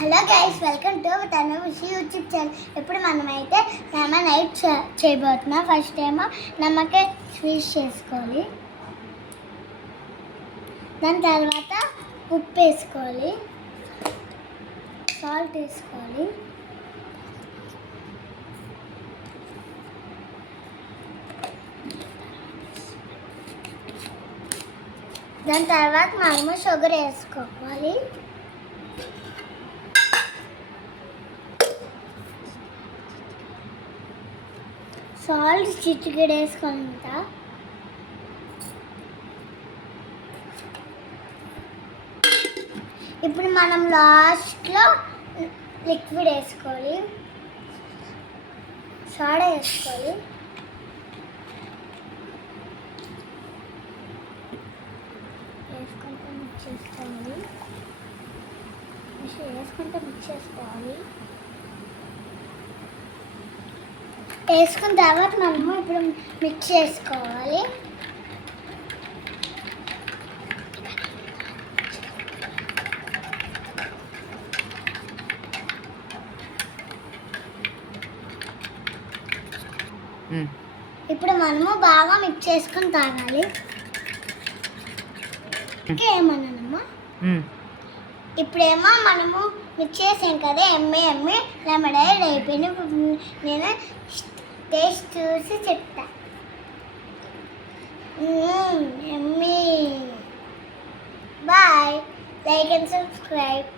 Hello guys, welcome to తన wish YouTube channel. ఇప్పుడు మనమైతే లెమన్ నైట్ చేయబోతున్నాం. ఫస్ట్ ఏమో నమ్మకాయ స్వీట్ చేసుకోవాలి. దాని తర్వాత ఉప్పు వేసుకోవాలి, సాల్ట్ వేసుకోవాలి, దాని తర్వాత మనము షుగర్ వేసుకోవాలి. సాల్ట్ చిటికెడు వేసుకుంటా. ఇప్పుడు మనం లాస్ట్లో లిక్విడ్ వేసుకోవాలి, సోడా వేసుకోవాలి, వేసుకుంటే మిక్స్ చేసుకోవాలి. వేసుకున్న తర్వాత మనము ఇప్పుడు మిక్స్ చేసుకోవాలి. ఇప్పుడు మనము బాగా మిక్స్ చేసుకుని తాగాలి. ఏమన్నానమ్మా? ఇప్పుడేమో మనము మిక్స్ చేసాం కదా, ఎమ్మె లెమన్ అయిపోయింది. నేను టేస్ట్ చూసి చెప్తా. ఎమ్మి. బాయ్. Like and subscribe.